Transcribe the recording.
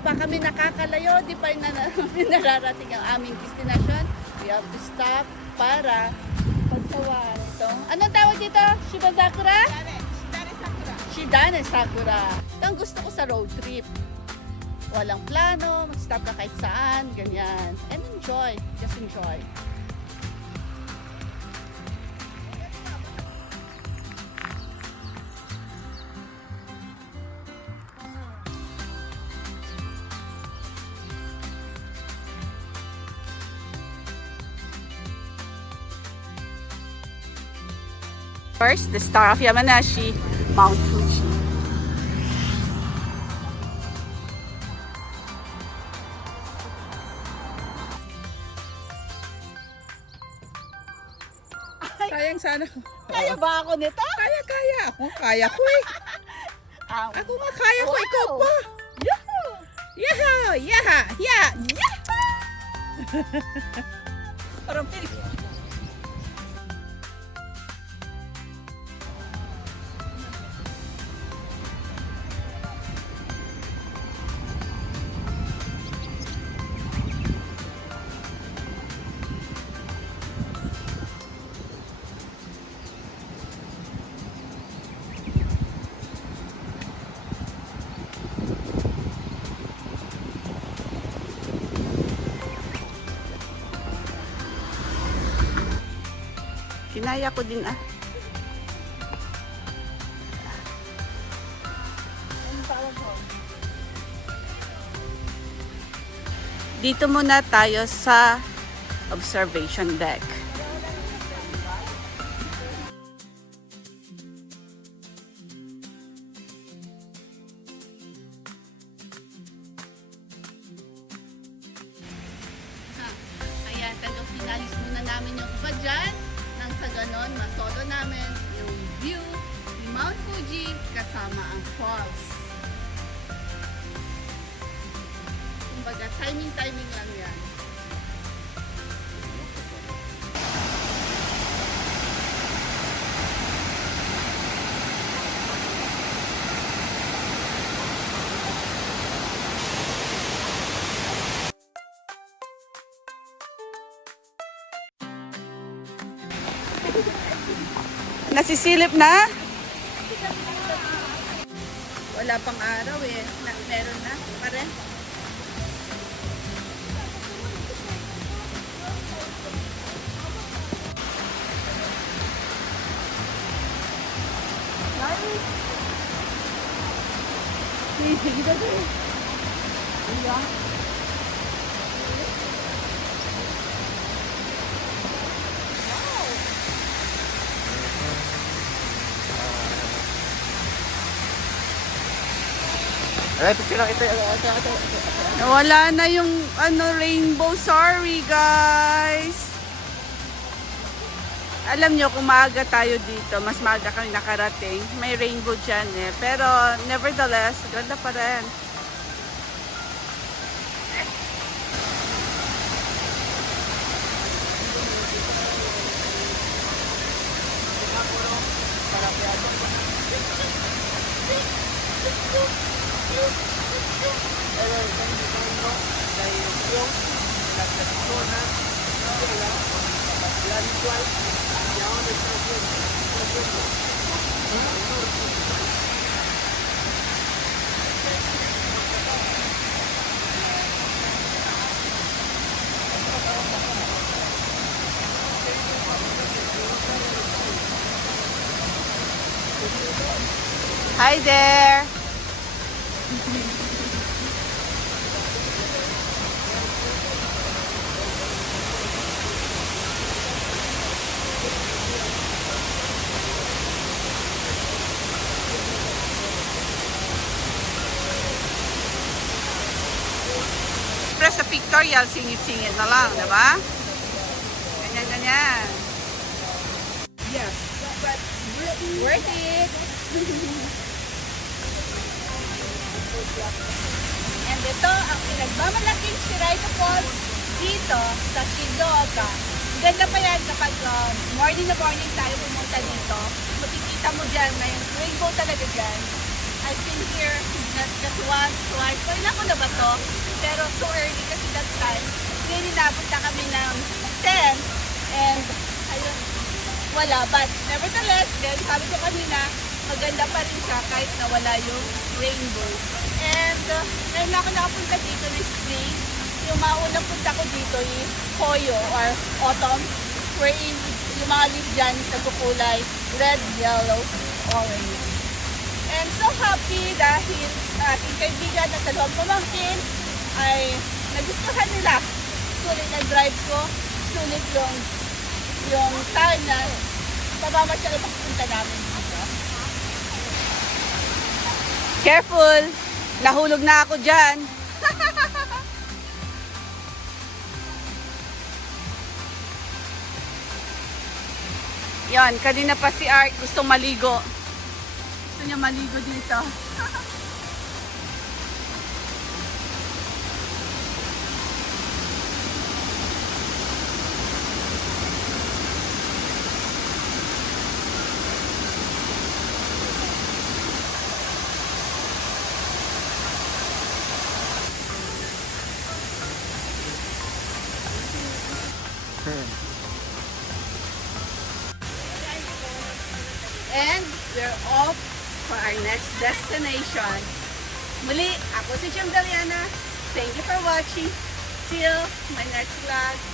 pa kami nakakalayo, di pa namin nararating ang aming destination. We have to stop para pagsawan ito. Anong tawag dito? Shibazakura? Shidane Sakura. Ito ang gusto ko sa road trip. Walang plano, mag-stop ka kahit saan, ganyan. And enjoy, just enjoy. First, the Star of Yamanashi, Mount Fuji. Sayang sana. Kaya ba ako nito? Kaya. Ako, kaya ko eh. Ako nga kaya ko, ikaw pa. Yahoo! Yaha! Yaha! Ya! Parang Philip. Kinaya ko din ah. Dito muna tayo sa observation deck. Ayan, talagang finalis muna namin yung iba dyan. Nang sa ganon, masolo namin yung view ni Mount Fuji kasama ang falls. Kumbaga, timing lang yan. Nasisilip na? Wala pang araw eh. Meron na. Pare. Wala na yung rainbow. Sorry guys. Alam nyo, kung maaga tayo dito, mas maaga kami nakarating. May rainbow dyan eh. Pero nevertheless, ganda pa rin. Hi there! Siyempre sa pictorial, singit-singit na lang, di ba? Ganyan-ganyan. Yes. But Worth it! And ito ang pinagmamalaking Shiraito Falls dito sa Shizuoka. Ganda pa yan kapag morning na morning tayo pumunta dito. Makikita mo dyan, may rainbow talaga dyan. I've been here just once, twice. So, ilan ko na ba to? Pero so early kasi that time. Then, inabot na kami ng 10. And, ayun, wala. But, nevertheless, then, sabi ko kanina, maganda pa rin siya kahit nawala yung rainbow. And, ngayon ako nakapunta dito ng spring. Yung mga unang punta ko dito is Hoyo or autumn, wherein yung mga leaf dyan nagkukulay red, yellow, orange. And so happy dahil aking kaibigan at dalawang pamangkin ay nagustuhan nila. Sulit ang drive ko, sulit yung time na pamamasyal ang pagpunta namin dito. Careful! Nahulog na ako dyan. Yan, kanina pa si Art gustong maligo. Gusto niya maligo dito. And we're off for our next destination. Muli, ako si Jim Daliana. Thank you for watching. Till my next vlog.